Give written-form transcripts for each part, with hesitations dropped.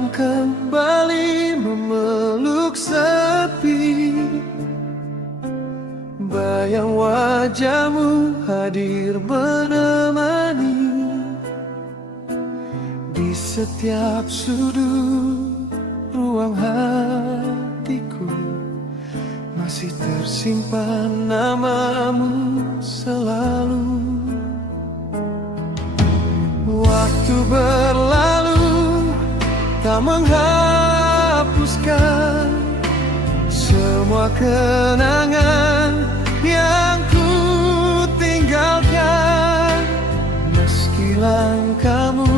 malam kembali memeluk sepi, bayang wajahmu hadir menemani di setiap sudut ruang hatiku. Masih tersimpan namamu selalu. Waktu berlalu tak menghapuskan semua kenangan yang ku tinggalkan. Meski langkahmu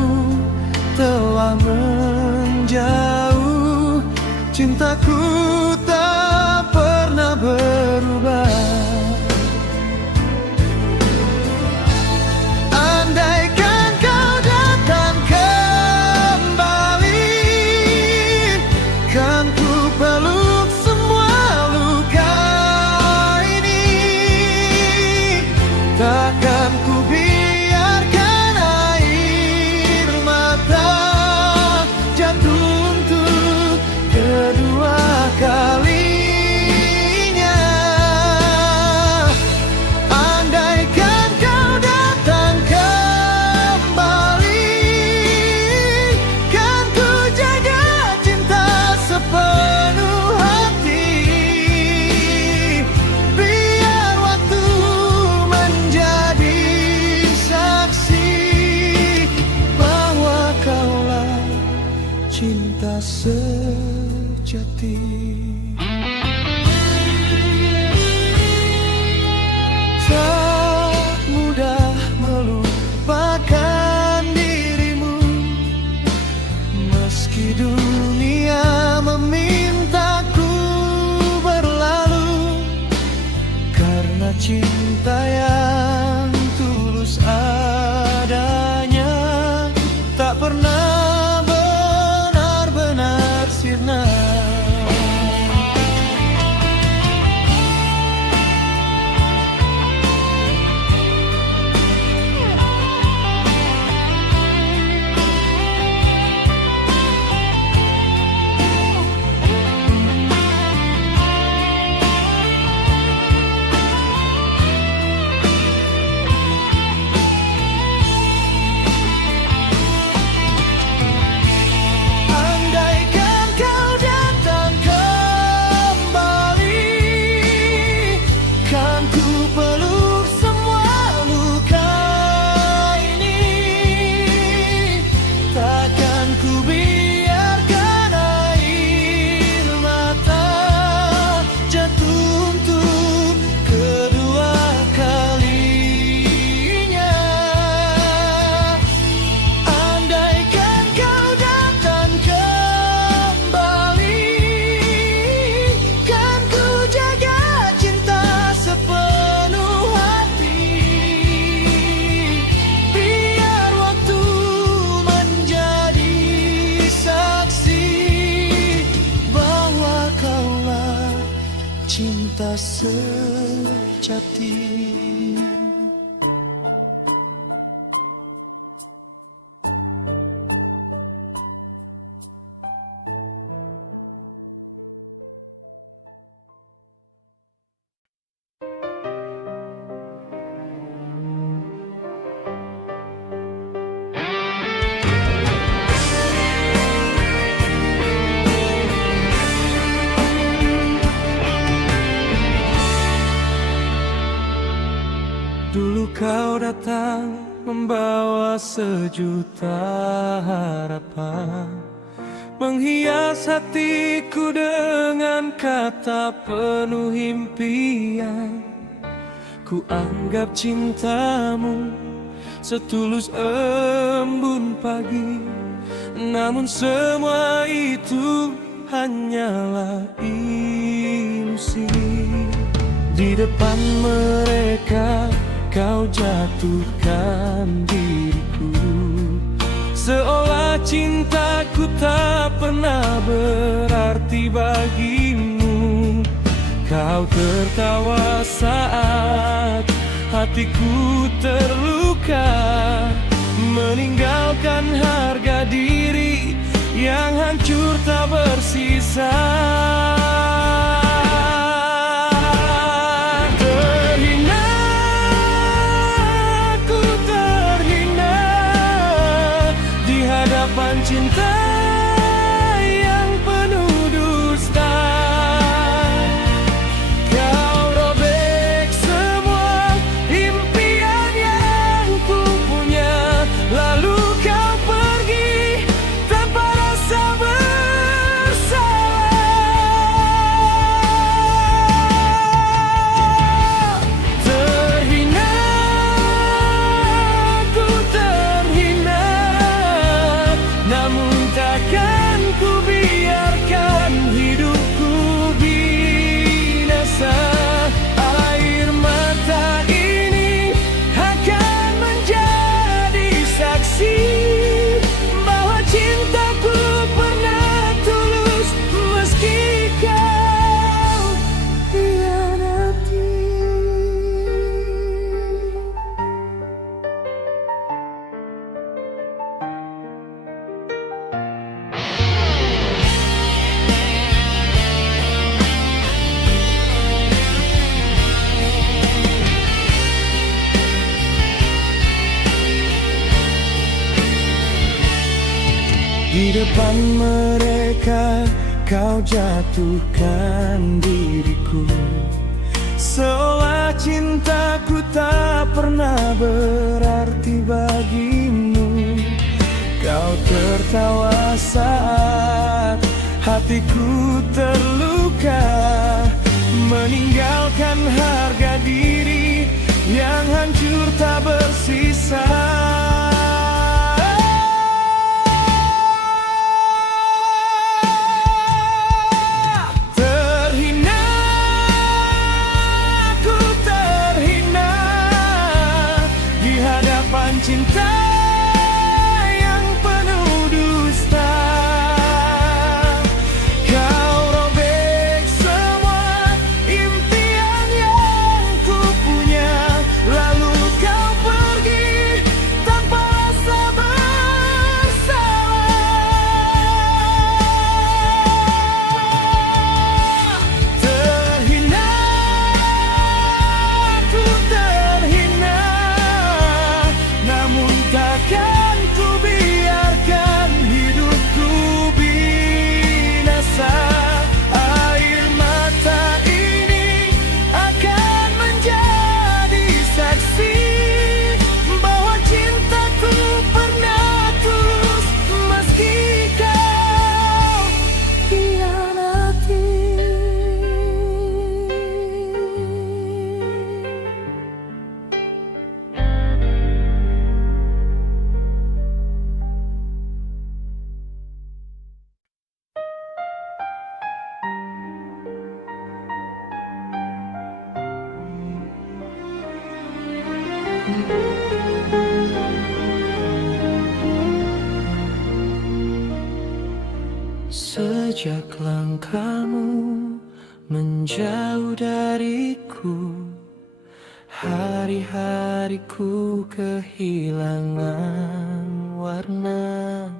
telah menjauh, cintaku tak pernah berubah. Andaikan kau datang kembali, kan ku peluk semua luka ini. Takkan ku biarkan air mata jatuh untuk kedua kalinya. Andaikan kau datang kembali, kan ku jaga cinta sepenuh hati. Biar waktu menjadi saksi bahwa kaulah cinta sejati. Tak mudah melupakan dirimu, meski dunia memintaku berlalu. Karena cinta yang tulus adanya tak pernah benar-benar sirna. Andaikan kau datang kembali, kan ku peluk semua luka ini. Takkan ku biarkan air mata jatuh untuk kedua kalinya. Andaikan kau datang kembali, kan ku jaga cinta sepenuh hati. Biar waktu menjadi saksi bahwa kaulah cinta sejati. Dulu kau datang membawa sejuta harapan, menghias hatiku dengan kata penuh impian. Ku anggap cintamu setulus embun pagi, namun semua itu hanyalah ilusi. Di depan mereka kau jatuhkan diriku, seolah cintaku tak pernah berarti bagimu. Kau tertawa saat hatiku terluka, meninggalkan harga diri yang hancur tak bersisa. Terhina, ku terhina di hadapan cinta yang penuh dusta. Kau robek semua impian yang ku punya, lalu kau pergi tanpa rasa bersalah. Terhina, ku terhina, namun takkan ku biarkan hidupku binasa. Air mata ini akan menjadi saksi bahwa cintaku pernah tulus meski kau hianati. Di depan mereka kau jatuhkan diriku, seolah cintaku tak pernah berarti bagimu. Kau tertawa saat hatiku terluka, meninggalkan harga diri yang hancur tak bersisa. Terhina, ku terhina di hadapan cinta yang penuh dusta. Kau robek semua impian yang ku punya, lalu kau pergi tanpa rasa bersalah. Terhina, ku terhina, namun takkan ku biarkan hidupku binasa. Air mata ini akan menjadi saksi bahwa cintaku pernah tulus meski kau hianati. Sejak langkahmu menjauh dariku, hari-hariku kehilangan warna.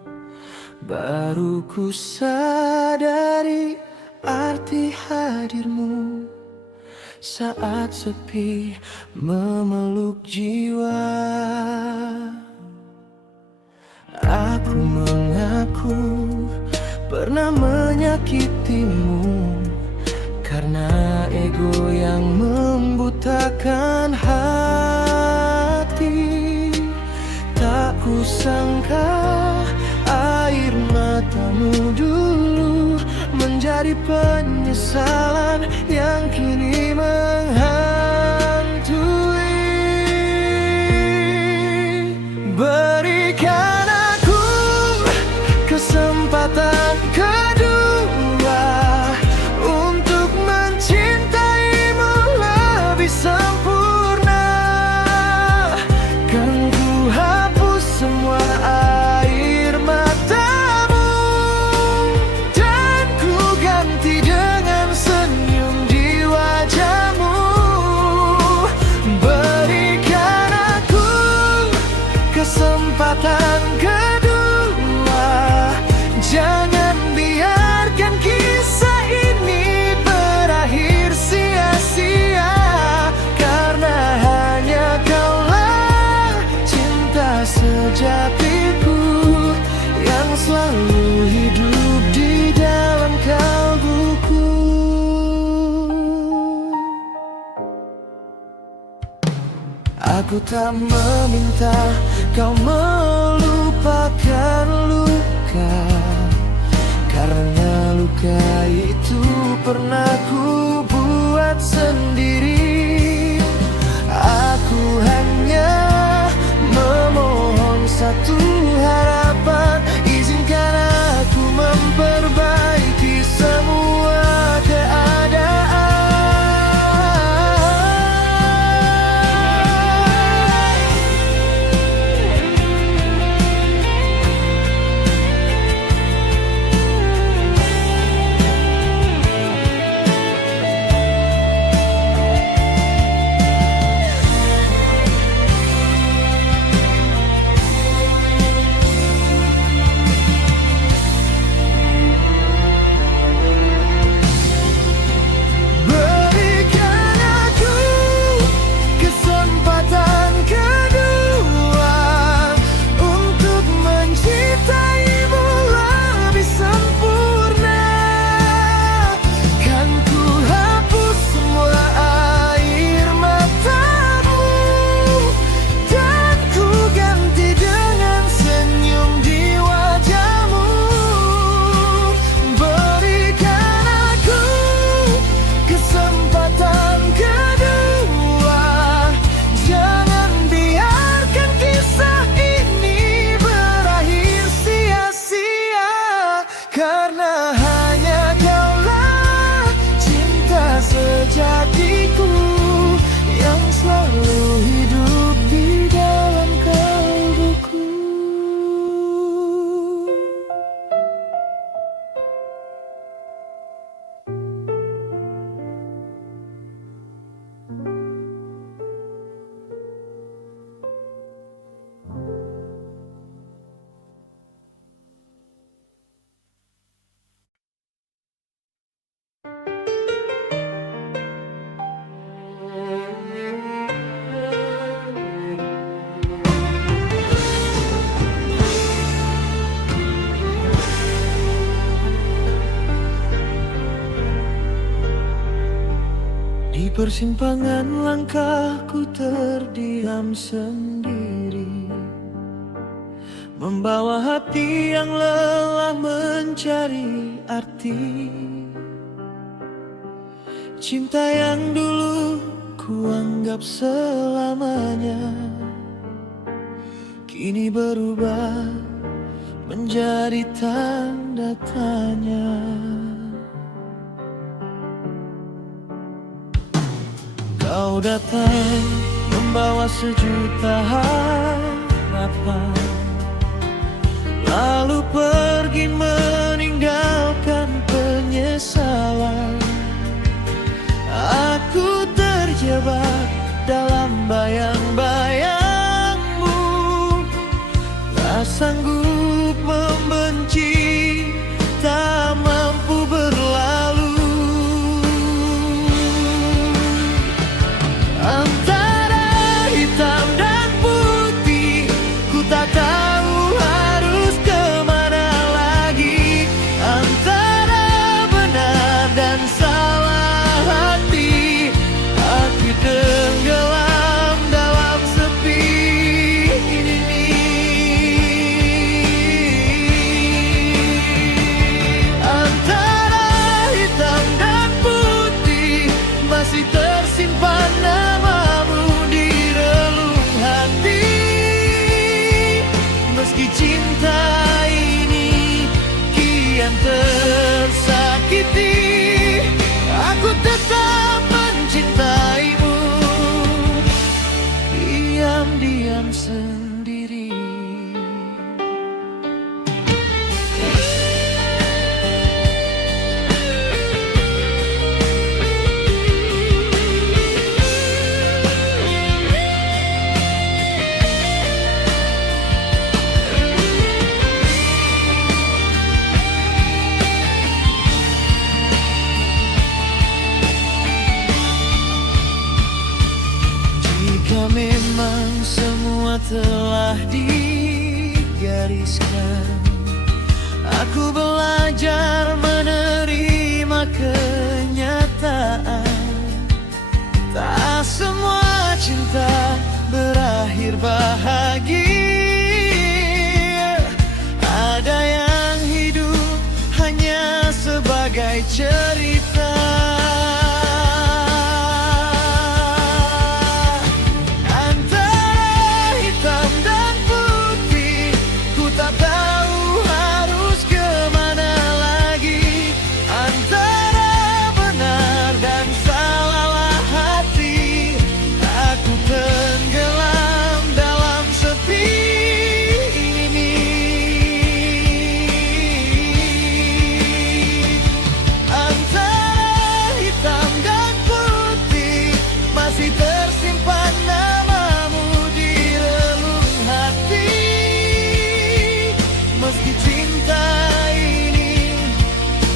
Baru ku sadari arti hadirmu saat sepi memeluk jiwa. Aku mengaku pernah menyakitimu karena ego yang membutakan hati. Tak kusangka air matamu dulu menjadi penyesalan yang kini menghantui. Berikan aku kesempatan kedua untuk mencintaimu lebih sempurna. Kan ku hapus semua air matamu dan ku ganti dengan senyum di wajahmu. Berikan aku kesempatan kedua, jangan sejatiku yang selalu hidup di dalam kalbuku. Aku tak meminta kau melupakan luka, karena luka itu pernah ku buat sendiri. Aku hanya memohon satu harapan, izinkan aku memperbaiki semua keadaan. Karena hanya kaulah cinta sejatiku yang selalu hidup di dalam kalbuku. Di persimpangan langkahku terdiam sendiri, membawa hati yang lelah mencari arti. Cinta yang dulu kuanggap selamanya kini berubah menjadi tanda tanya. Kau datang membawa sejuta harapan, lalu pergi meninggalkan penyesalan. Aku terjebak dalam bayang-bayangmu, tak sanggup membenci, tak mampu berlalu. Antara hitam dan putih, ku tak tahu harus kemana lagi. Antara benar dan salah hati, aku tenggelam dalam sepi ini. Antara hitam dan putih, masih tersimpan namamu di relung hati. Meski cinta ini kian tersakiti, aku tetap mencintaimu diam-diam sendiri. gariskan. Aku belajar menerima kenyataan, tak semua cinta berakhir bahagia. Ada yang hidup hanya sebagai cerita. Antara hitam dan putih, ku tak tahu harus kemana lagi. Antara benar dan salahlah hati, aku tenggelam dalam sepi ini. Antara hitam dan putih, masih tersimpan namamu di relung hati. Meski cinta ini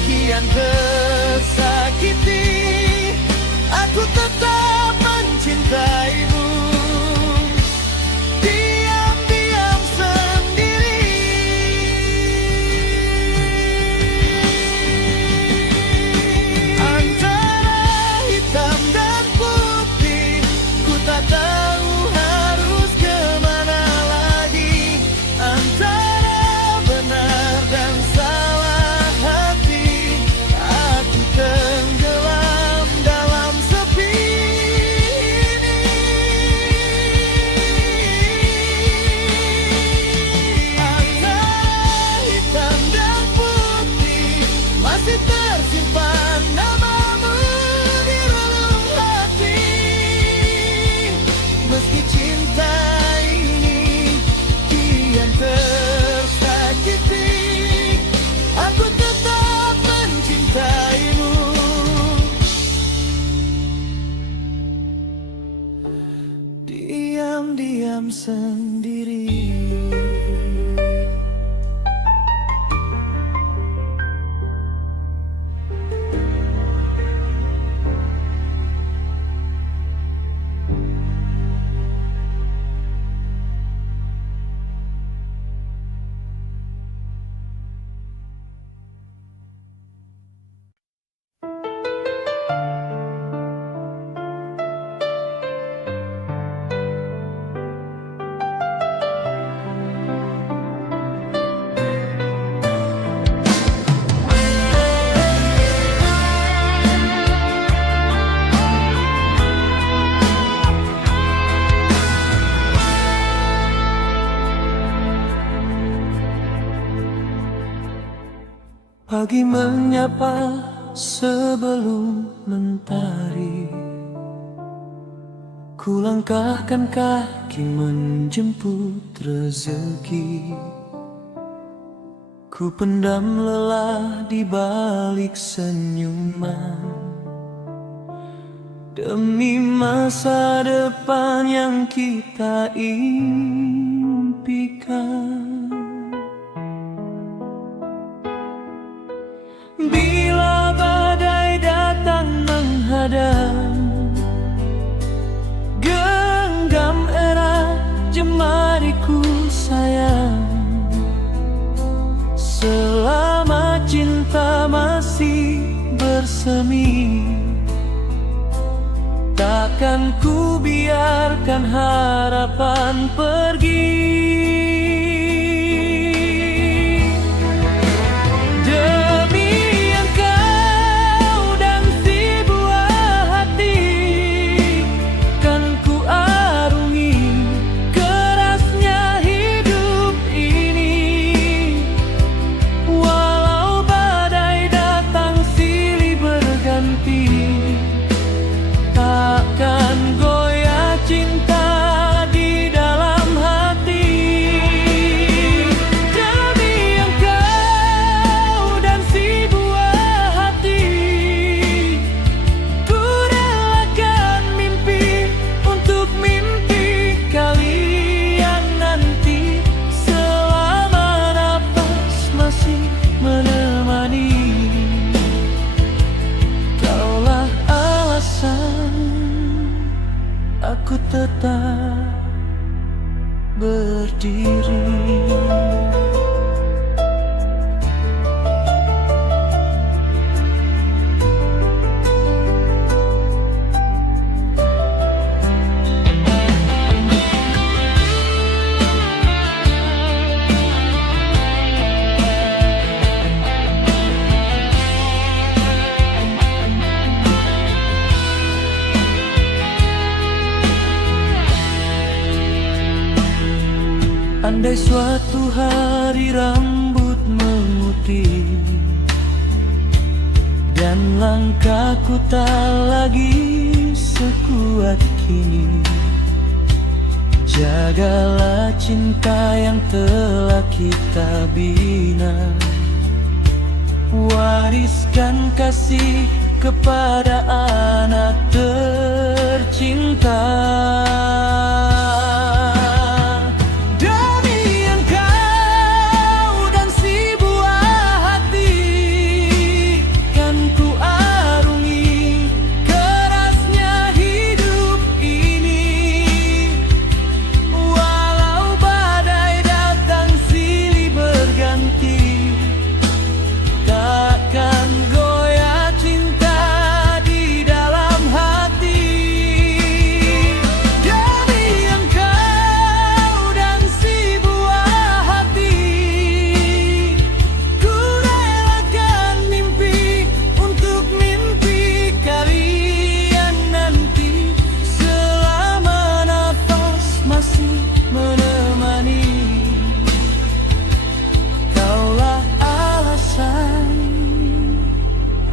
kian tersakiti, aku tetap mencintaimu. Diam-diam sendiri. Antara hitam dan putih, ku tak tahu harus kemana lagi. Antara benar dan salah hati, aku tenggelam dalam sepi ini. Antara hitam dan putih, masih tersimpan namamu di relung hati. Meski cinta ini kian tersakiti, aku tetap mencintaimu. Diam-diam sendiri. Pagi menyapa sebelum mentari, ku langkahkan kaki menjemput rezeki. Ku pendam lelah di balik senyuman, demi masa depan yang kita impikan. Bila badai datang menghadang, genggam erat jemariku sayang. Selama cinta masih bersemi, takkan ku biarkan harapan pergi. Takkan goyah cinta di dalam hati. Suatu hari rambut memutih dan langkahku tak lagi sekuat kini. Jagalah cinta yang telah kita bina, wariskan kasih kepada anak tercinta.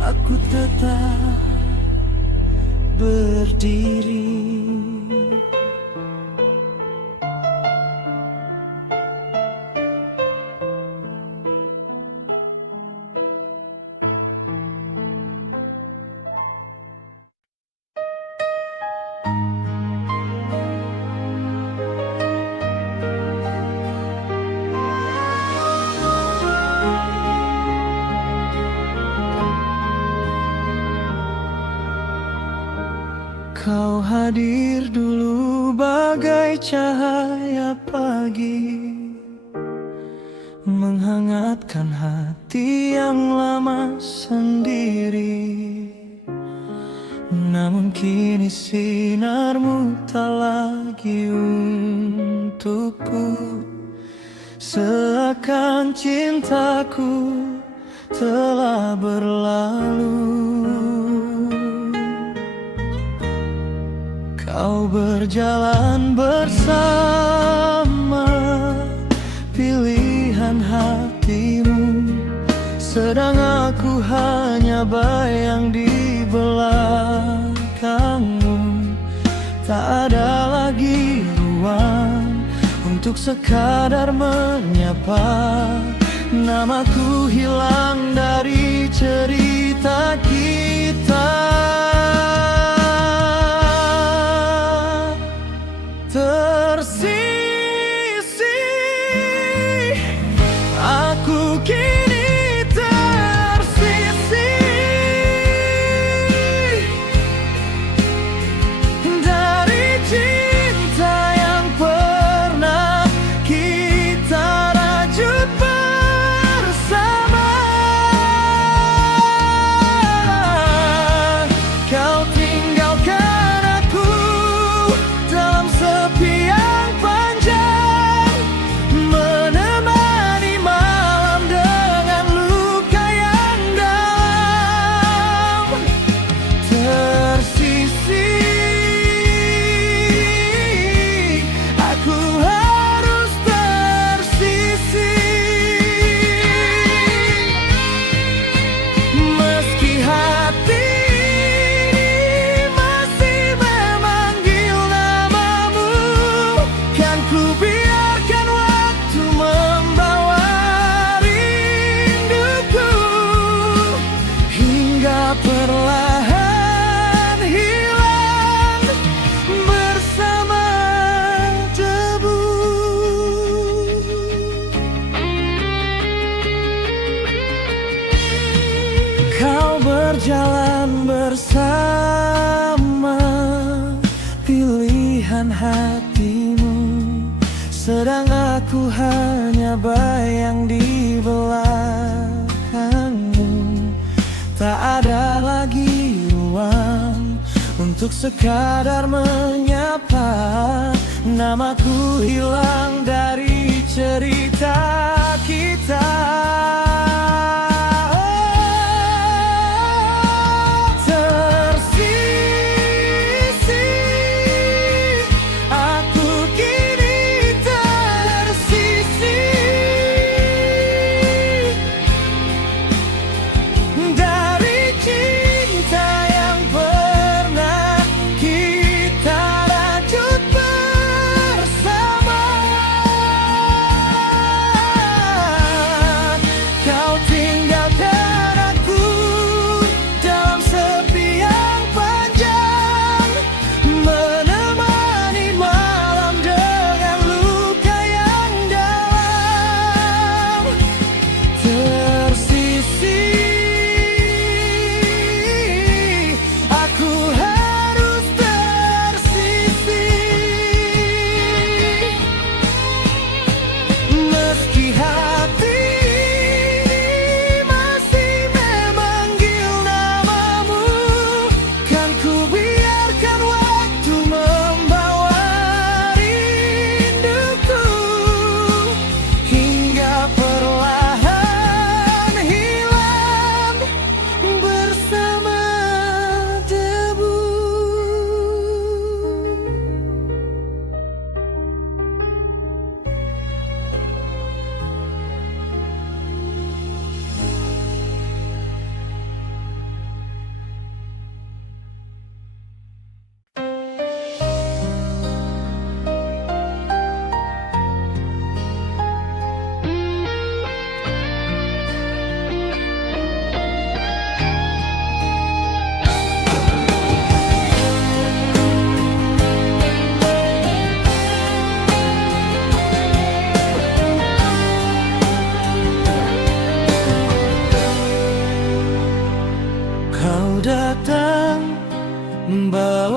Aku tetap berdiri. Kau hadir dulu bagai cahaya pagi, menghangatkan hati yang lama sendiri. Namun kini sinarmu tak lagi untukku, seakan cintaku telah berlalu. Kau berjalan bersama pilihan hatimu, sedang aku hanya bayang di belakangmu. Tak ada lagi ruang untuk sekadar menyapa. Namaku hilang dari cerita kita. Tersisih, aku kini tersisih dari cinta yang pernah kita rajut bersama. Kau tinggalkan aku dalam sepi yang panjang, menemani malam dengan luka yang dalam. Tersisih, aku harus tersisih, meski hati masih memanggil namamu. Kan ku biarkan waktu membawa rinduku, hingga perlahan hilang bersama debu. Kau berjalan bersama pilihan hatimu, sedang aku hanya bayang di belakangmu. Tak ada lagi ruang untuk sekadar menyapa. Namaku hilang dari cerita kita. Tersisih, aku kini tersisih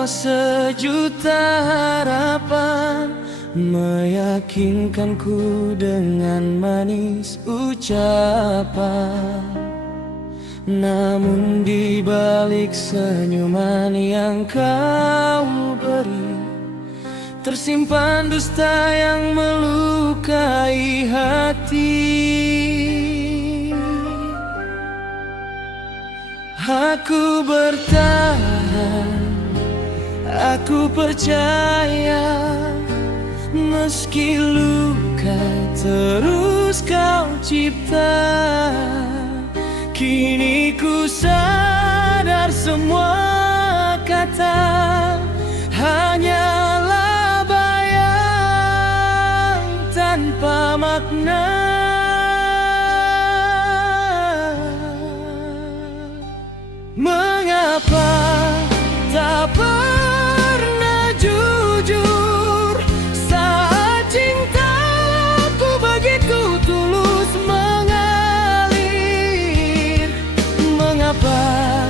sejuta harapan, meyakinkanku dengan manis ucapan. Namun di balik senyuman yang kau beri, tersimpan dusta yang melukai hati. Aku bertahan, aku percaya, meski luka terus kau cipta. Kini ku sadar semua kata hanyalah bayang tanpa makna. Mengapa tak pernah jujur saat cintaku begitu tulus mengalir? Mengapa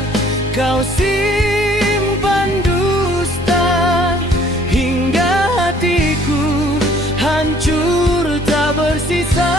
kau simpan dusta hingga hatiku hancur tak bersisa?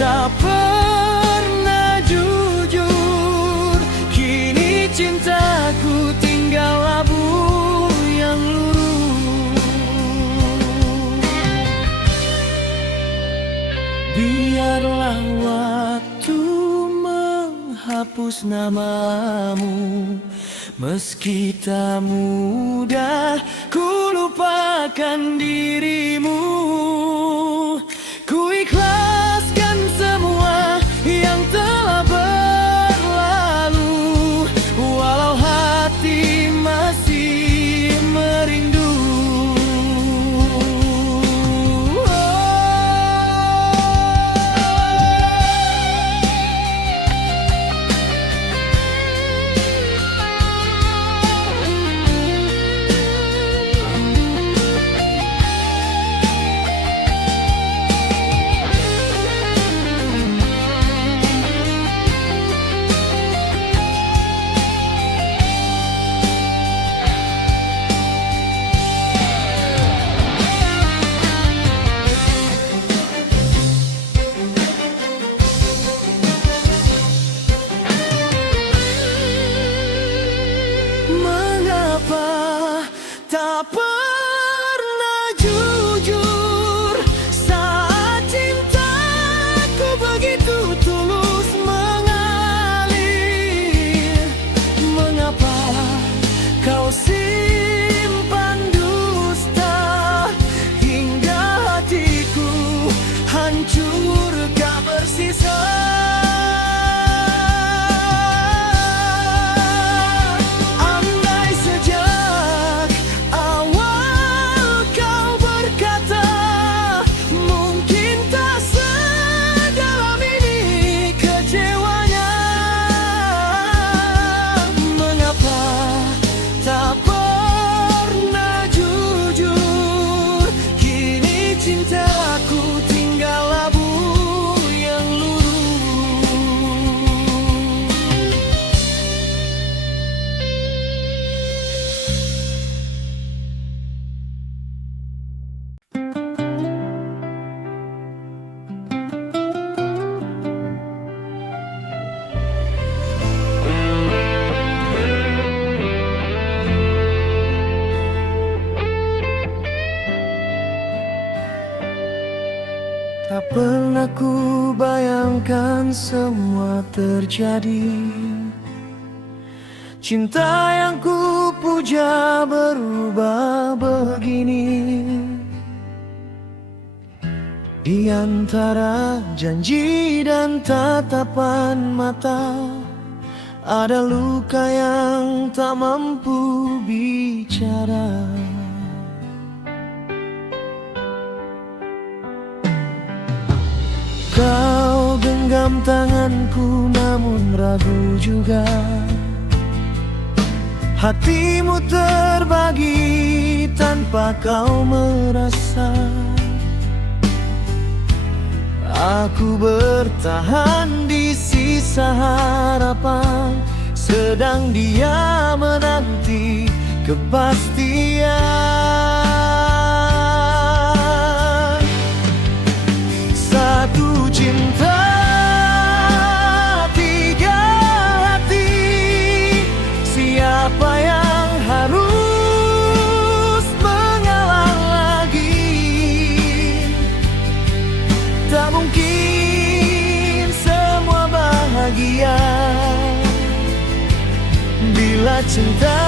Tak pernah jujur, kini cintaku tinggal abu yang luruh. Biarlah waktu menghapus namamu, meski tak mudah ku lupakan dirimu. Ku ikhlaskan semua yang telah berlalu, walau hati masih merindu. Tak pernah jujur saat cintaku begitu tulus mengalir. Mengapa kau simpan dusta hingga hatiku hancur gak bersisa? Cintaku tinggal abu yang tak pernah ku bayangkan semua terjadi. Cinta yang ku puja berubah begini. Di antara janji dan tatapan mata, ada luka yang tak mampu bicara. Kau genggam genggam tanganku namun ragu juga. Hatimu terbagi tanpa kau merasa. Aku bertahan di sisa harapan, sedang dia menanti kepastian. Satu cinta, tiga hati. Siapa yang harus mengalah lagi? Tak mungkin semua bahagia bila cinta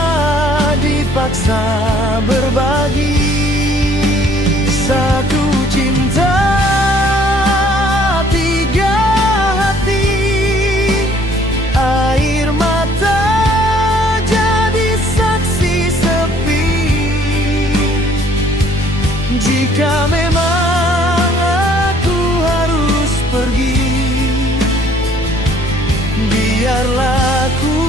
dipaksa berbagi. Satu cinta, tiga hati. Air mata jadi saksi sepi. Jika memang aku harus pergi, biarlah aku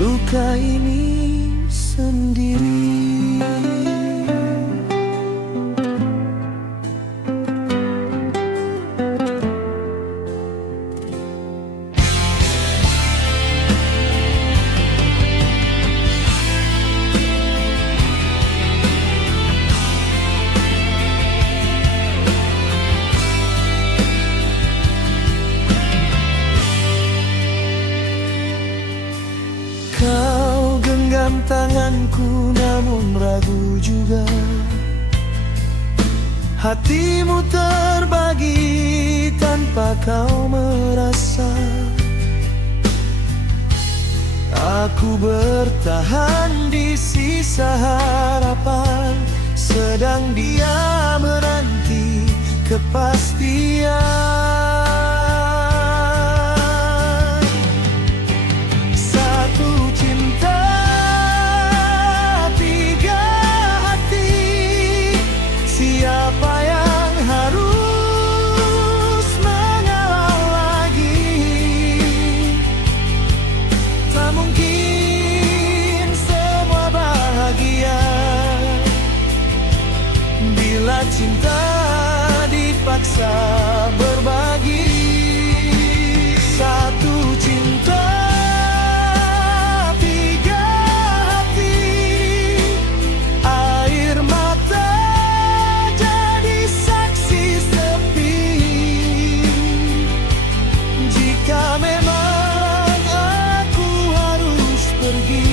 luka ini sendiri. Kau genggam tanganku namun ragu juga. Hatimu terbagi tanpa kau merasa. Aku bertahan di sisa harapan, sedang dia menanti kepastian. Cinta dipaksa berbagi. Satu cinta, tiga hati. Air mata jadi saksi sepi. Jika memang aku harus pergi,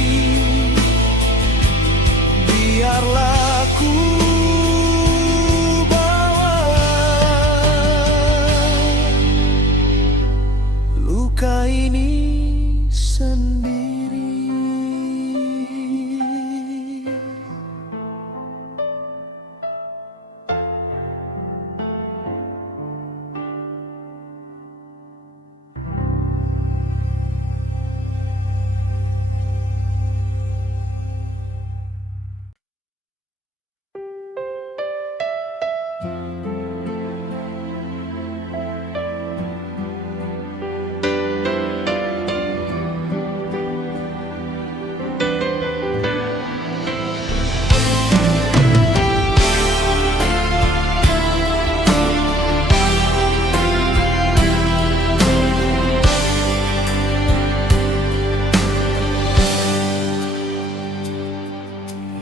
biarlah aku luka ini sendiri.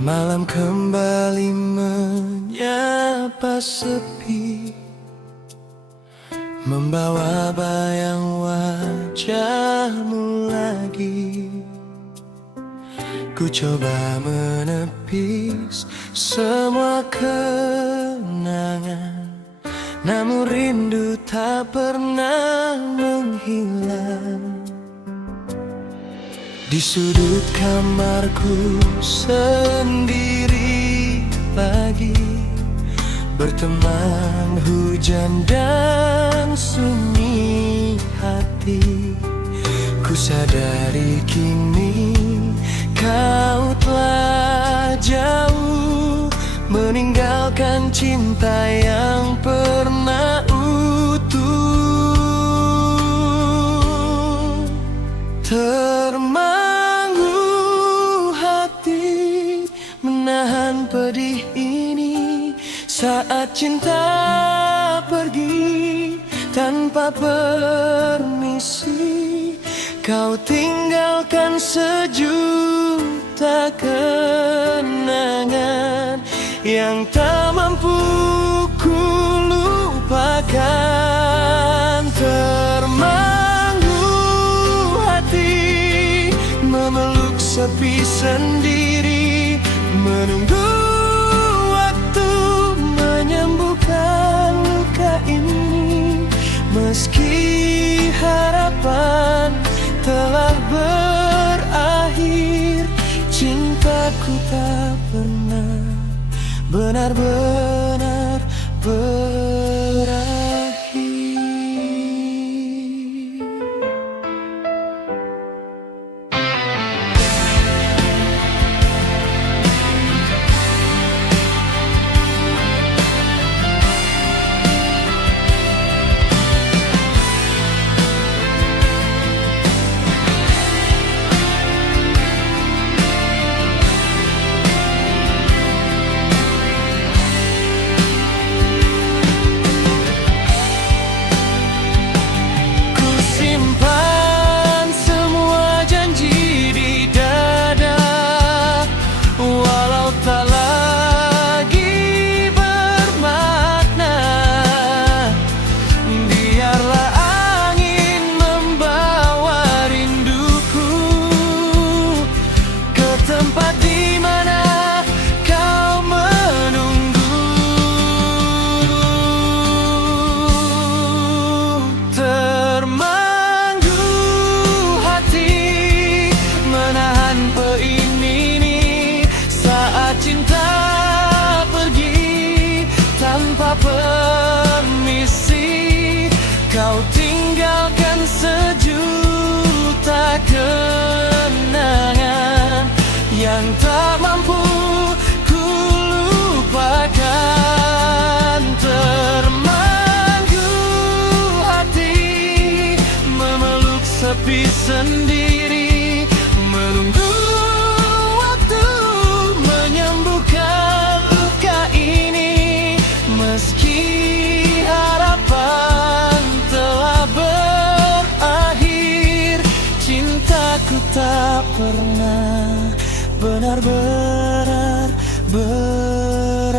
Malam kembali menyapa sepi, membawa bayang wajahmu lagi. Ku coba menepis semua kenangan, namun rindu tak pernah menghilang. Di sudut kamarku sendiri lagi, berteman hujan dan sunyi hati. Ku sadari kini kau telah jauh cinta yang pernah utuh. Termanggu hati menahan pedih ini saat cinta pergi tanpa permisi. Kau tinggalkan sejuta kenangan yang tak mampu ku lupakan. Termanggu hati memeluk sepi sendiri, menunggu waktu menyembuhkan luka ini. Meski harapan telah berakhir, cintaku tak pernah benar-benar berakhir. Permisi, kau tinggalkan sejuta kenangan yang tak mampu ku lupakan. Termanggu hati memeluk sepi sendiri, menunggu waktu menyembuhkan luka ini. Meski harapan telah berakhir, cintaku tak pernah benar-benar berakhir.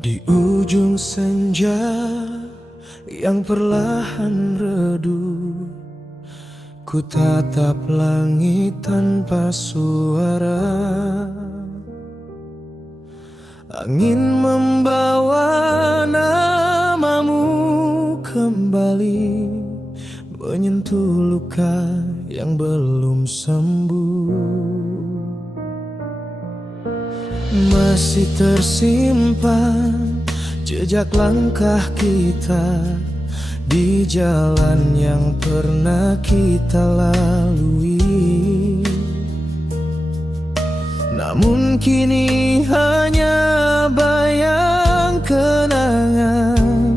Di ujung senja yang perlahan redup, ku tatap langit tanpa suara. Angin membawa namamu kembali, menyentuh luka yang belum sembuh. Masih tersimpan jejak langkah kita di jalan yang pernah kita lalui. Namun kini hanya bayang kenangan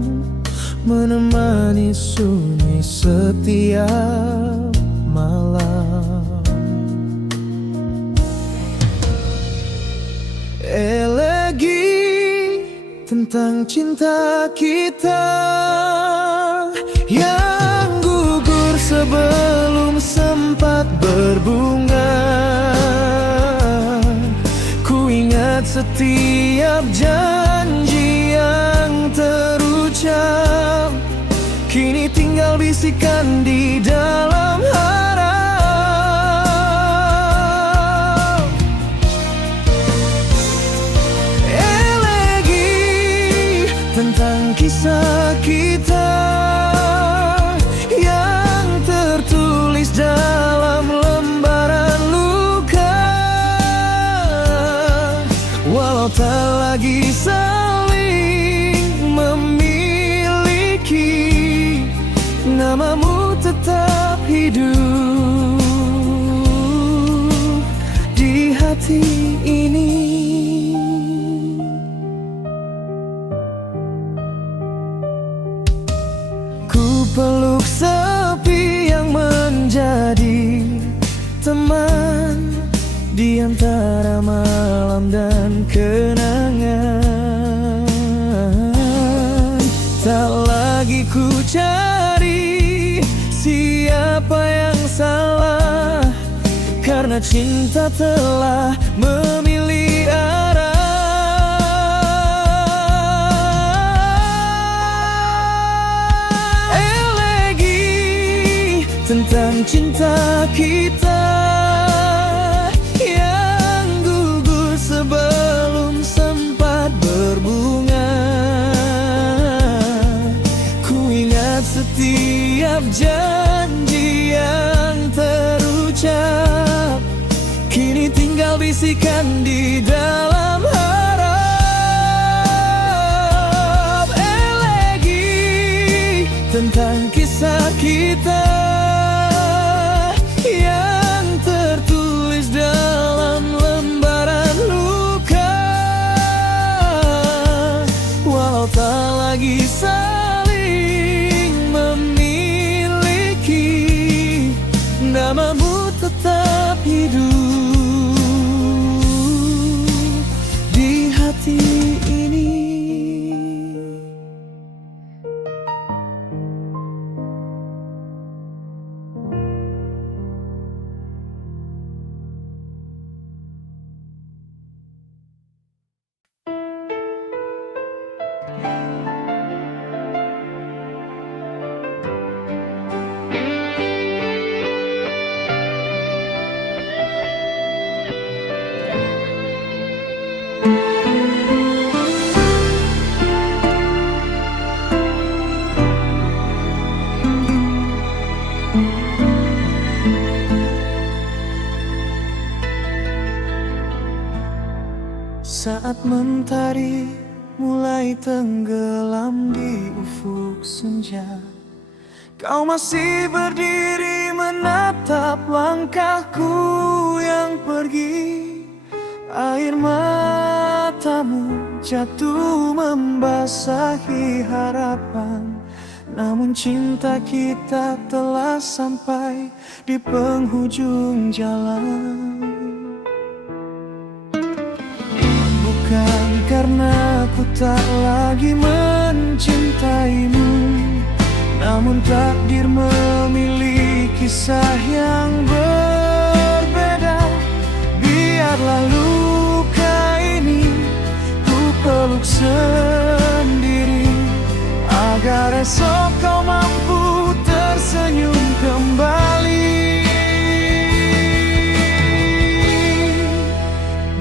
menemani sunyi setiap malam. Elegi tentang cinta kita yang gugur sebelum sempat berbunga. Ku ingat setiap janji yang terucap, kini tinggal bisikan di dalam harapan. kisah kita yang tertulis dalam lembaran luka. Walau tak lagi saling memiliki, namamu tetap hidup di hati ini. Ku peluk sepi yang menjadi teman di antara malam dan kenangan. Tak lagi ku cari siapa yang salah, karena cinta telah memilih arah. Elegi tentang cinta kita yang gugur sebelum sempat berbunga. Ku ingat setiap janji yang terucap, kini tinggal bisikan di dalam harap. Elegi tentang kisah kita yang tertulis dalam lembaran luka. Walau tak lagi saling memiliki, namamu tetap hidup di hati ini. Saat mentari mulai tenggelam di ufuk senja, kau masih berdiri menatap langkahku yang pergi. Air matamu jatuh membasahi harapan, namun cinta kita telah sampai di penghujung jalan. Bukan karena ku tak lagi mencintaimu, namun takdir memilih kisah yang berbeda. Biarlah luka ini ku peluk sendiri, agar esok kau mampu tersenyum kembali.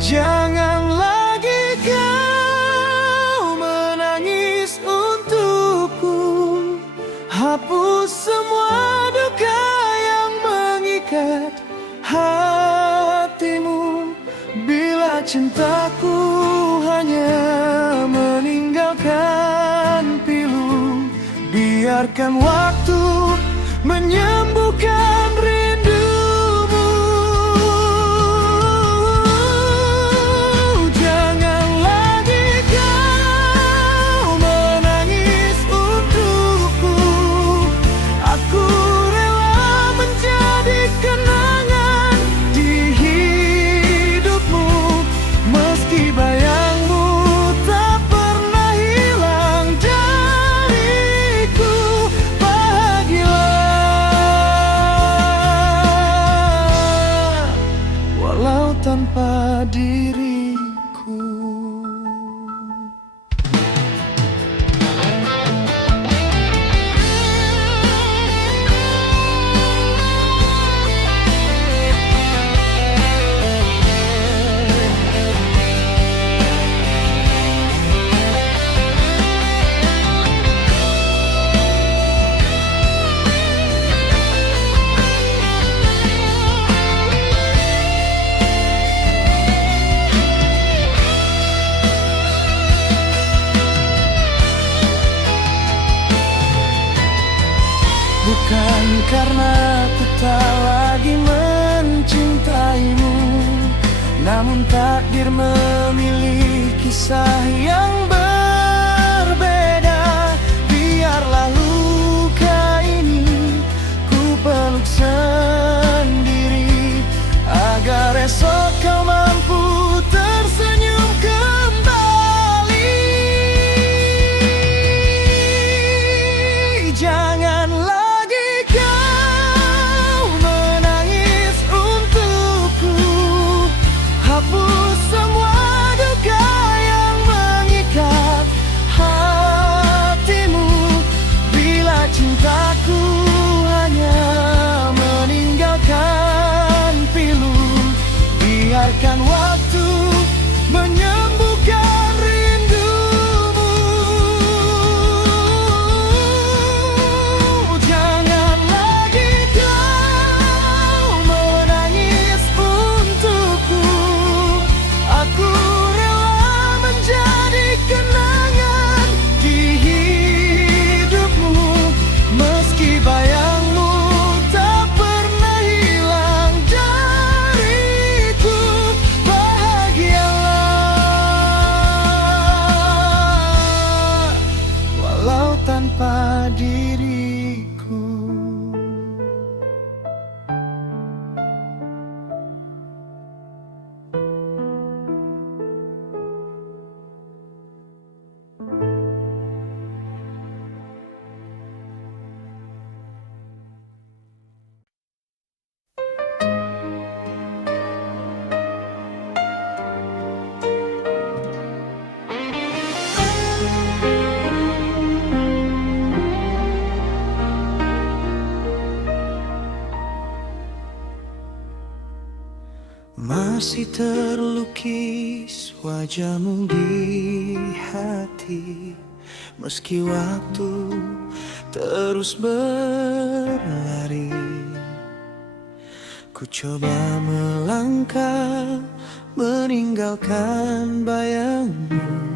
Jangan hapus semua duka yang mengikat hatimu. Bila cintaku hanya meninggalkan pilu, biarkan waktu menyembuhkan rindumu. Jangan lagi kau menangis untukku. Aku rela menjadi kenangan di hidupmu, meski bayangmu tak pernah hilang dariku. Bahagialah karena ku tak lagi mencintaimu. Namun takdir memilih kisah yang berbeda. Biarlah luka ini ku peluk sendiri, agar esok kau mampu tersenyum kembali. Jangan lagi kau menangis untukku. Hapus semua duka yang mengikat hatimu. Bila cintaku hanya meninggalkan pilu, biarkan waktu menyembuhkan rindumu. Jangan lagi kau menangis untukku. Aku rela menjadi kenangan di hidupmu, meski bayangmu tak pernah hilang dariku. Bahagialah walau tanpa diriku. Masih terlukis wajahmu di hati, meski waktu terus berlari. Ku coba melangkah meninggalkan bayangmu,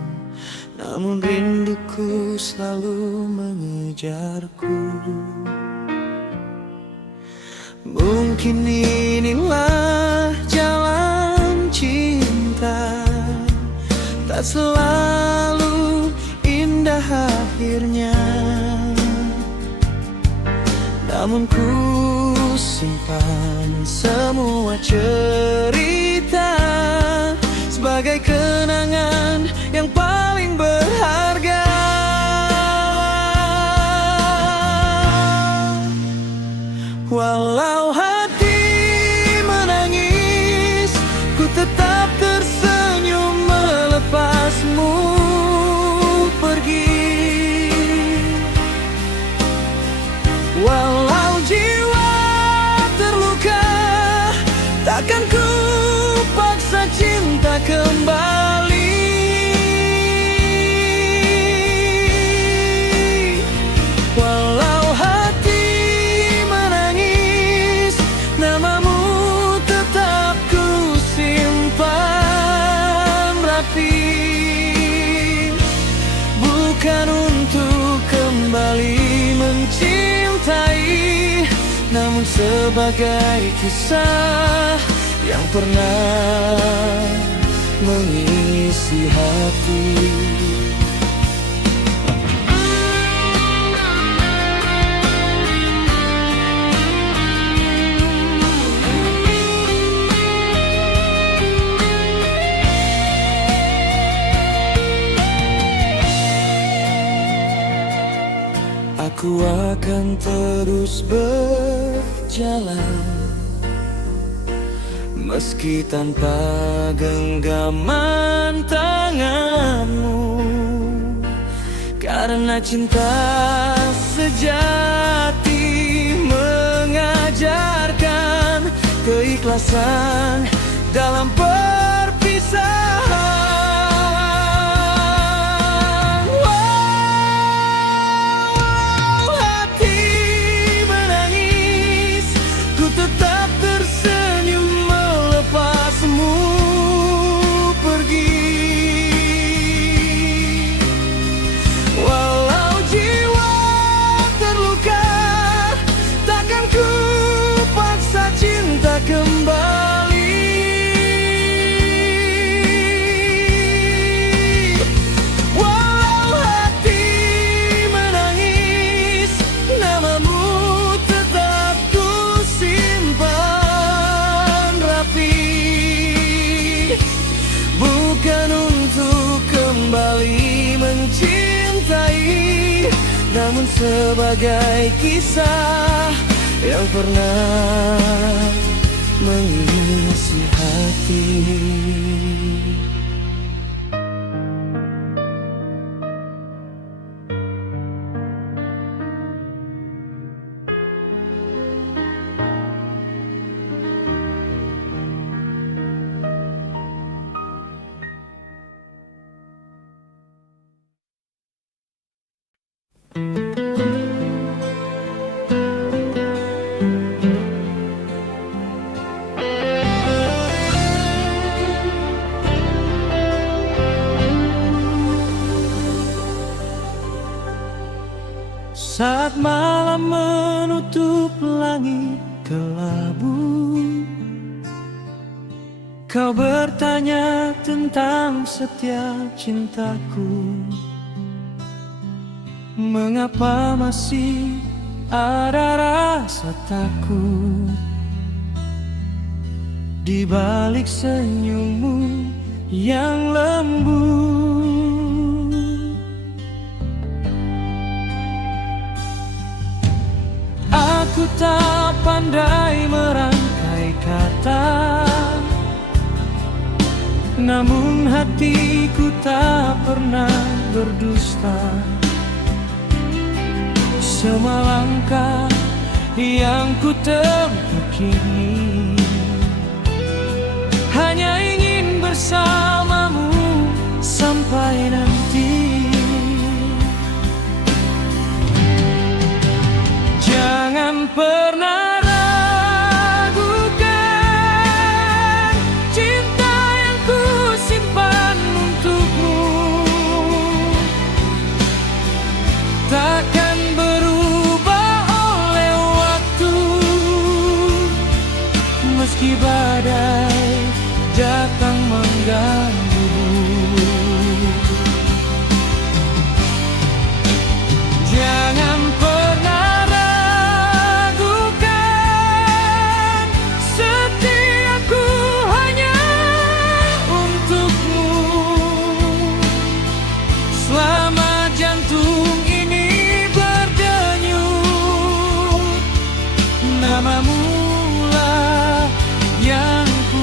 namun rinduku selalu mengejarku. Mungkin inilah jalan cinta, tak selalu indah akhirnya. Namun ku simpan semua cerita sebagai kenangan yang paling berharga. Walau hati menangis, ku tetap tersenyum melepasmu pergi. Walau jiwa terluka, takkan ku paksa cinta kembali. Walau hati menangis, namamu tetap ku simpan rapi. Bukan untuk kembali mencintai, namun sebagai kisah yang pernah mengisi hati. Aku akan terus berjalan, meski tanpa genggaman tanganmu, karena cinta sejati mengajarkan keikhlasan dalam perpisahan. Takkan namun sebagai kisah yang pernah mengisi hati. Saat malam menutup langit kelabu, kau bertanya tentang setiap cintaku. Mengapa masih ada rasa takut di balik senyummu yang lembut? Aku tak pandai merangkai kata, namun hatiku tak pernah berdusta. Semua langkah yang ku tempuh kini hanya ingin bersamamu sampai nanti. Jangan pernah ragukan cinta yang ku simpan untukmu, takkan berubah oleh waktu, meski badai datang mengganggu. Jangan pernah namamulah yang ku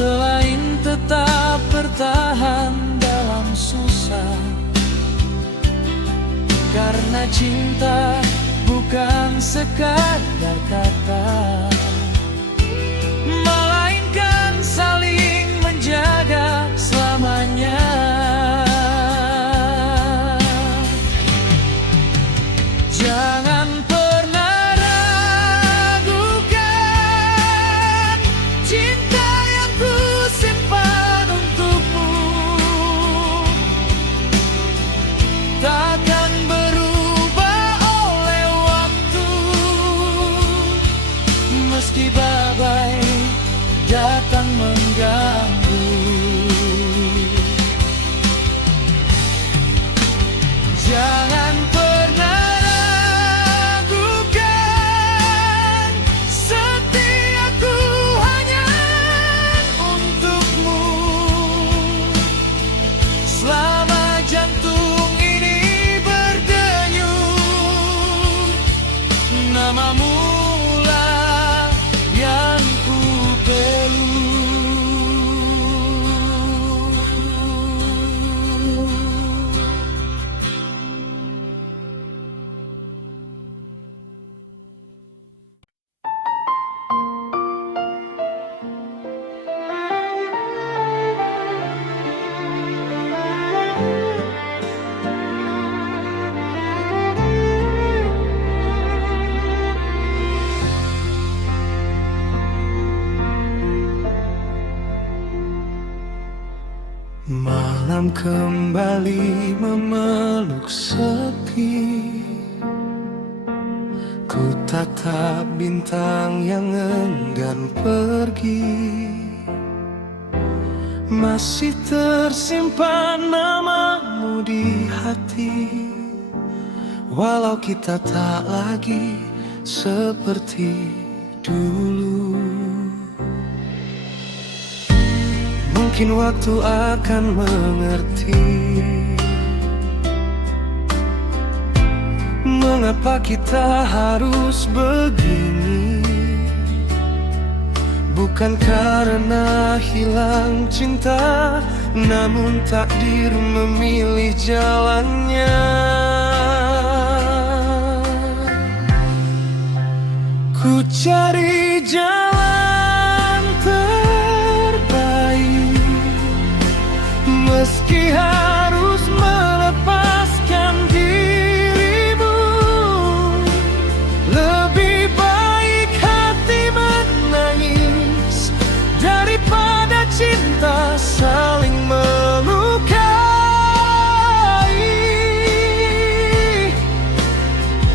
selain tetap bertahan dalam susah. Karena cinta bukan sekadar kata, melainkan saling menjaga selamanya. Jangan pernah ragukan cinta yang ku simpan untukmu, takkan berubah oleh waktu, meski badai datang mengganggu. Jangan pernah ragukan setiaku hanya untukmu, selama jantung ini berdenyut. Namamulah yang ku peluk. Malam kembali memeluk sepi. Ku tatap bintang yang enggan pergi. Masih tersimpan namamu di hati, walau kita tak lagi seperti dulu. Mungkin waktu akan mengerti mengapa kita harus begini. Bukan karena hilang cinta, namun takdir memilih jalannya. Ku cari jalan terbaik, meski harus melepaskan dirimu. Lebih baik hati menangis daripada cinta saling melukai.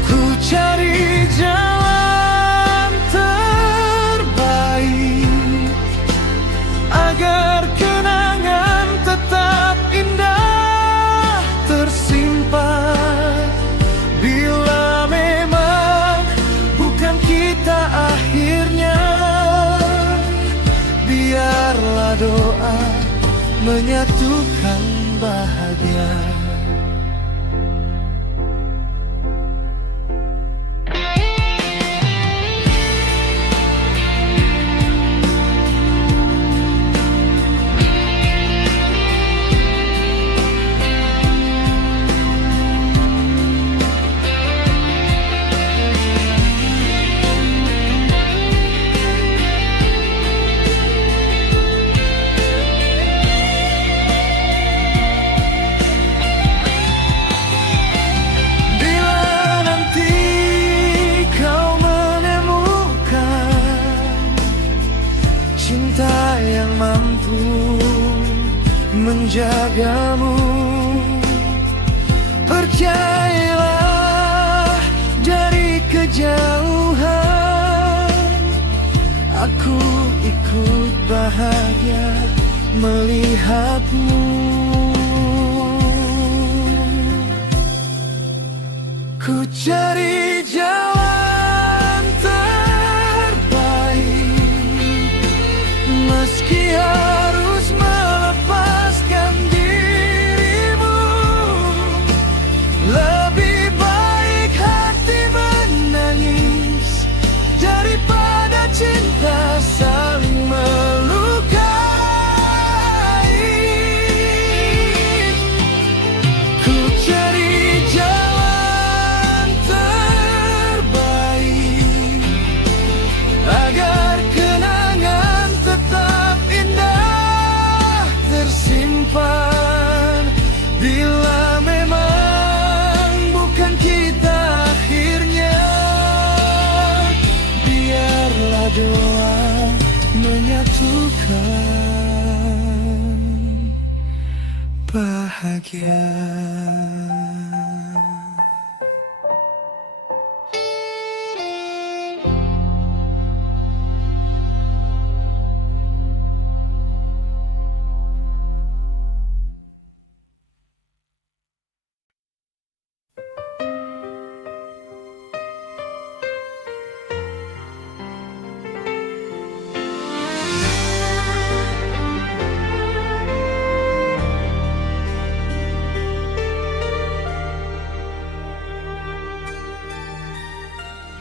Ku cari jalan terbaik agar kenangan tetap indah tersimpan. Bila memang bukan kita akhirnya, biarlah doa menyatukan bahagia. Cinta yang mampu menjagamu, percayalah dari kejauhan. Aku ikut bahagia melihatmu. Ku cari jalan terbaik, meski harus melepaskan dirimu. Lebih baik hati menangis daripada cinta saling melukai. Ku cari jalan terbaik agar kenangan tetap indah tersimpan. Bila memang bukan kita akhirnya, biarlah doa menyatukan bahagia.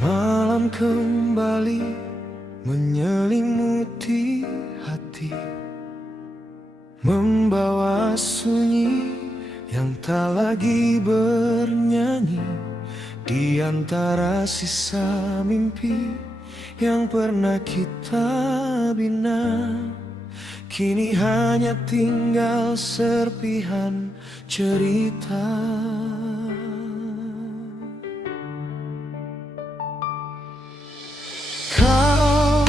Malam kembali menyelimuti hati, membawa sunyi yang tak lagi bernyanyi. Di antara sisa mimpi yang pernah kita bina, kini hanya tinggal serpihan cerita. Kau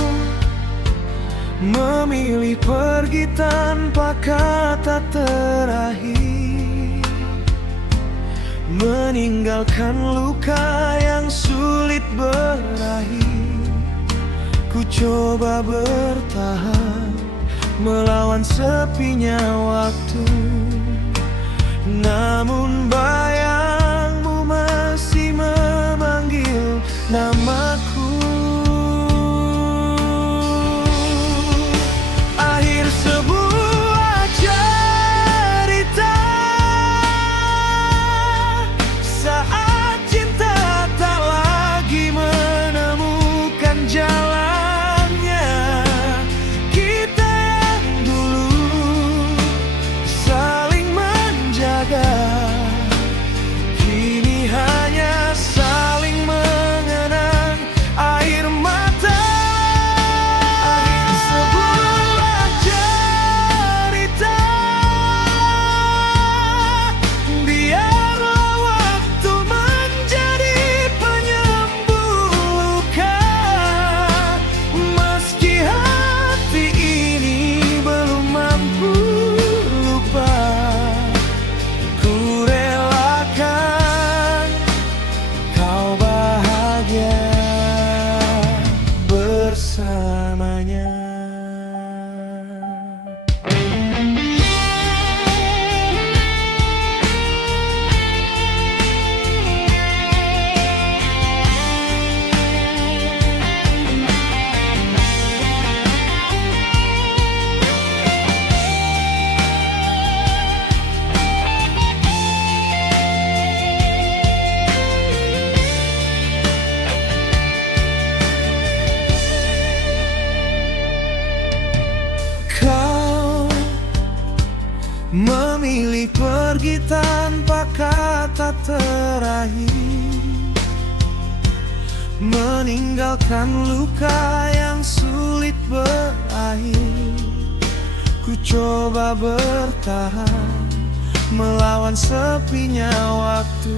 memilih pergi tanpa kata terakhir, meninggalkan luka yang sulit berakhir. Ku coba bertahan melawan sepinya waktu, namun bayangmu masih memanggil namaku. Akhir sebuah cerita, saat cinta tak lagi menemukan jalannya. Kita yang dulu saling menjaga, kini hanya saling mengenang air mata. Akhir sebuah cerita, biarlah waktu menjadi penyembuh luka. Meski hati ini belum mampu lupa, ku relakan kau bahagia bersamanya. Kau memilih pergi tanpa kata terakhir, meninggalkan luka yang sulit berakhir. Ku coba bertahan melawan sepinya waktu,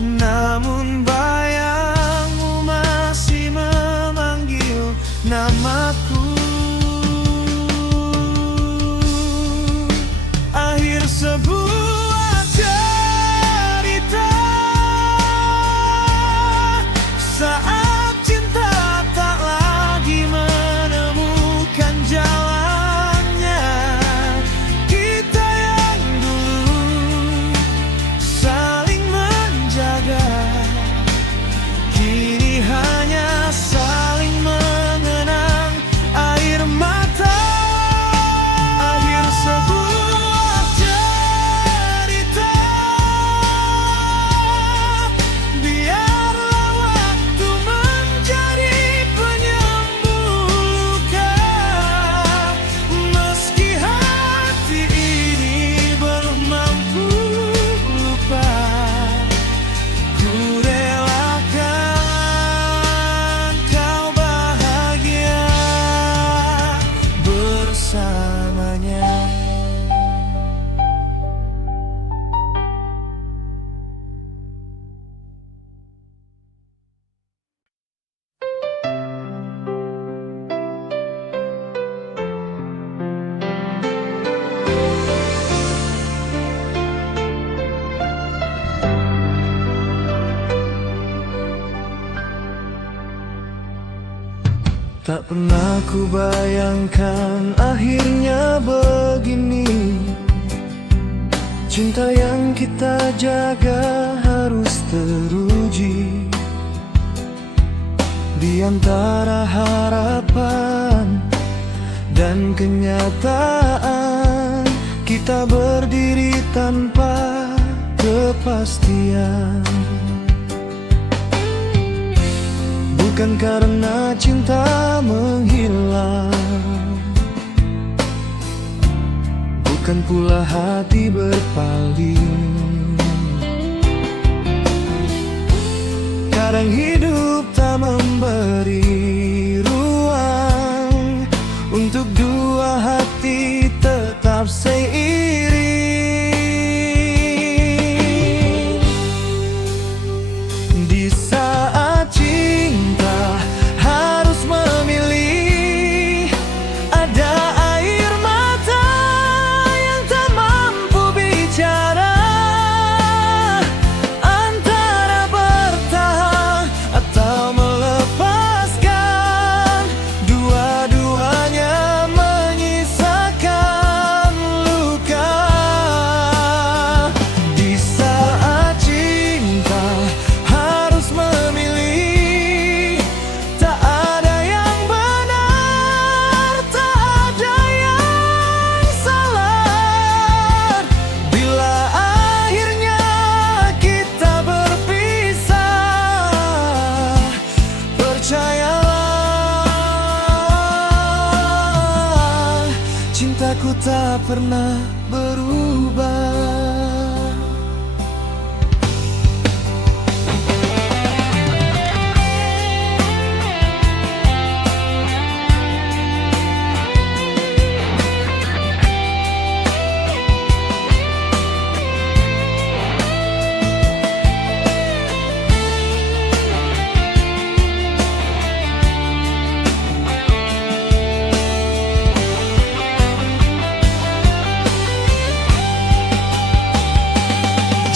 namun bayangmu masih memanggil namaku. Akhir sebuah cerita, saat cinta tak lagi menemukan jalannya. Kita yang dulu saling menjaga, kini hanya saling mengenang air mata. Akhir sebuah cerita, biarlah waktu menjadi penyembuh luka. Meski hati ini belum mampu lupa, ku relakan kau bahagia bersamanya. Tak pernah ku bayangkan akhirnya begini. Cinta yang kita jaga harus teruji di antara harapan dan kenyataan. Kita berdiri tanpa kepastian, bukan karena cinta menghilang, bukan pula hati berpaling. Kadang hidup tak memberi ruang untuk dua hati tetap seiring. Di saat cinta harus memilih Cintaku tak pernah berubah.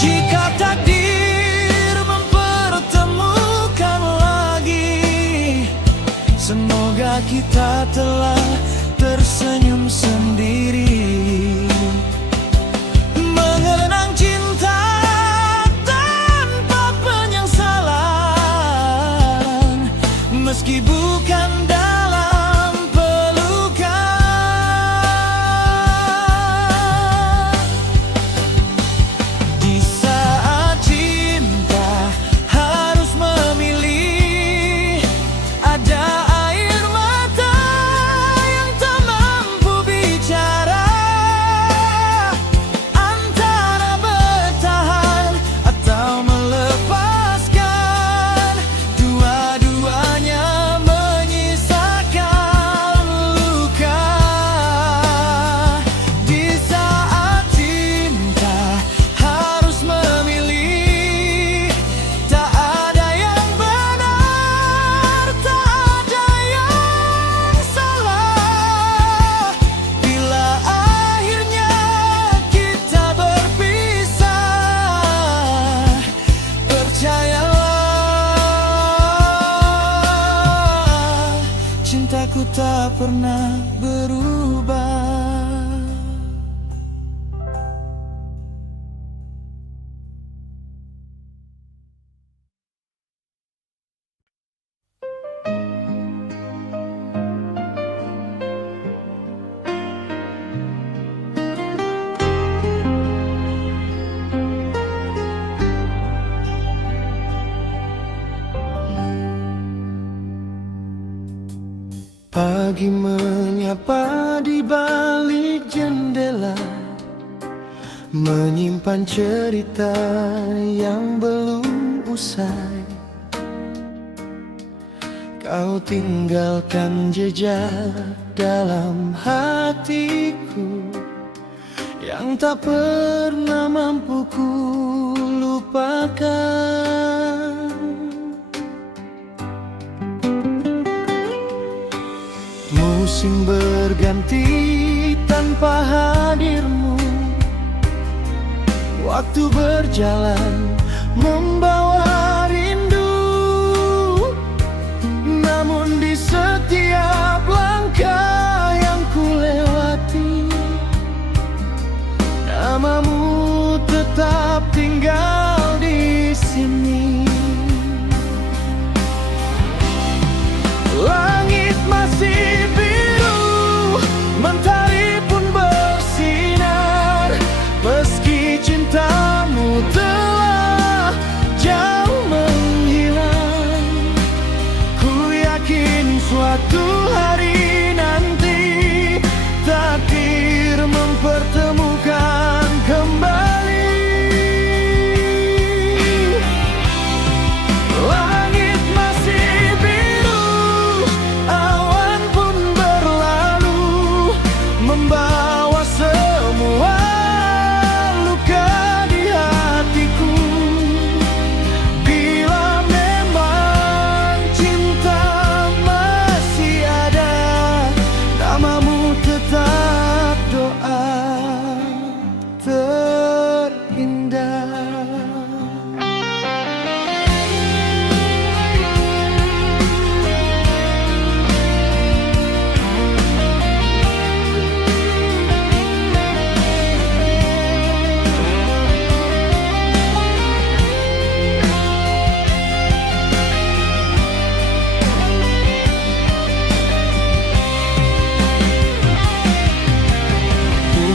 Jika takdir mempertemukan lagi, semoga kita telah tersenyum sendiri, mengenang cinta tanpa penyesalan, meski bukan dalam pelukan. Di saat cinta harus memilih, ada air mata yang tak mampu bicara, antara bertahan atau melepaskan, dua-duanya menyisakan luka. Di saat cinta harus memilih, tak ada yang benar, tak ada yang salah. Bila akhirnya kita berpisah, percayalah, cintaku tak pernah berubah. Pagi menyapa di balik jendela, menyimpan cerita yang belum usai. Kau tinggalkan jejak dalam hatiku yang tak pernah mampu ku lupakan. Musim berganti tanpa hadirmu, waktu berjalan membawa rindu. Namun di setiap langkah yang ku lewati, namamu tetap tinggal di sini. Langit masih biru, mentari pun bersinar, meski cintamu telah jauh menghilang. Ku yakin suatu hari nanti takdir mempertemukan kembali. Langit masih biru, awan pun berlalu, membawa semua luka di hatiku. Bila memang cinta masih ada, namamu tetap doa terindah.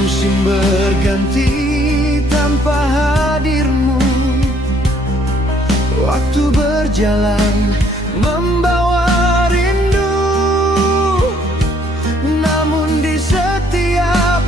Musim berganti tanpa hadirmu, waktu berjalan membawa rindu. Namun di setiap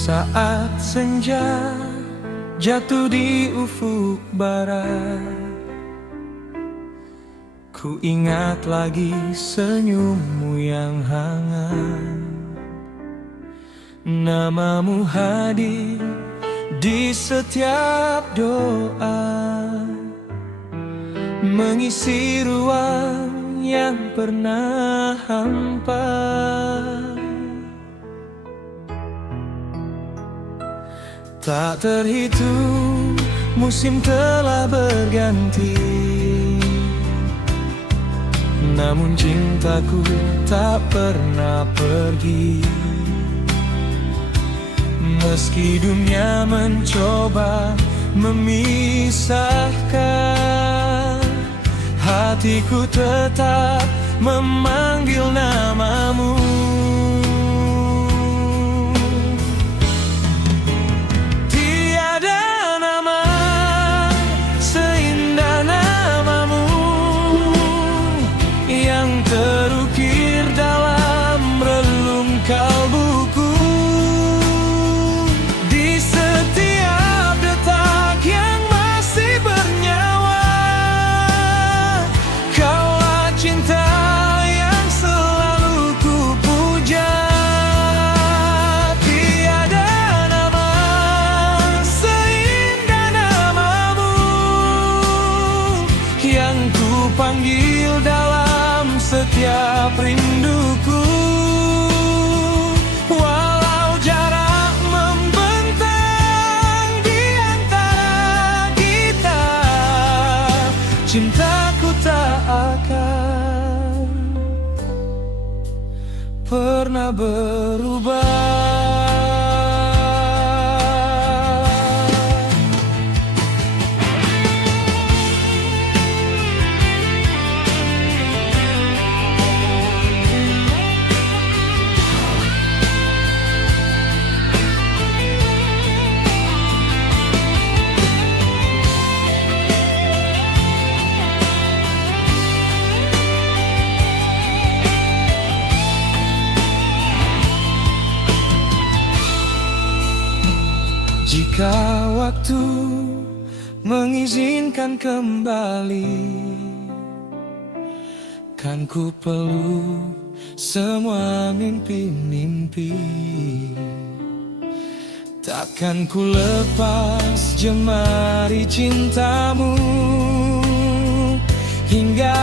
Saat senja jatuh di ufuk barat, ku ingat lagi senyummu yang hangat. Namamu hadir di setiap doa, mengisi ruang yang pernah hampa. Tak terhitung musim telah berganti, namun cintaku tak pernah pergi. Meski dunia mencoba memisahkan, hatiku tetap memanggil namamu. Terukir dalam relung kalbuku, di setiap detak yang masih bernyawa. Kaulah cinta yang selalu ku puja. Tiada nama seindah namamu yang ku panggil dalam setiap rinduku. Walau jarak membentang di antara kita, cintaku tak akan pernah berubah. Jika waktu mengizinkan kembali, kan ku peluk semua mimpi-mimpi. Takkan ku lepas jemari cintamu hingga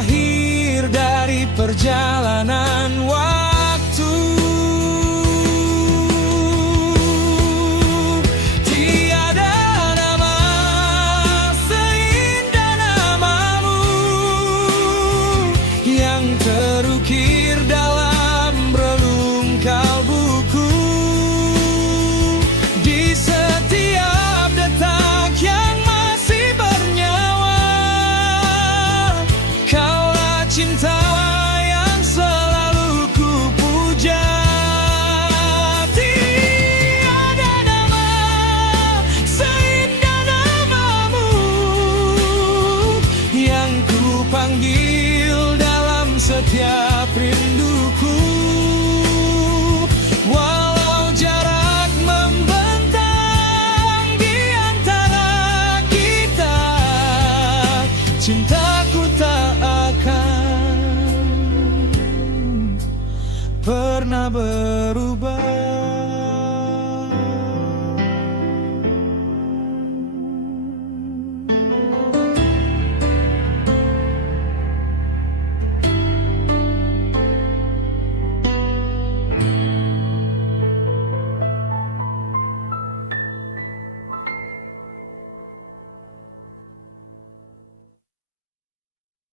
akhir dari perjalanan waktu. Terukir dalam relung kalbuku, di setiap detak yang masih bernyawa. Kaulah cinta yang selalu ku puja. Tiada nama seindah namamu yang ku panggil setiap rinduku. Walau jarak membentang di antara kita, cintaku tak akan pernah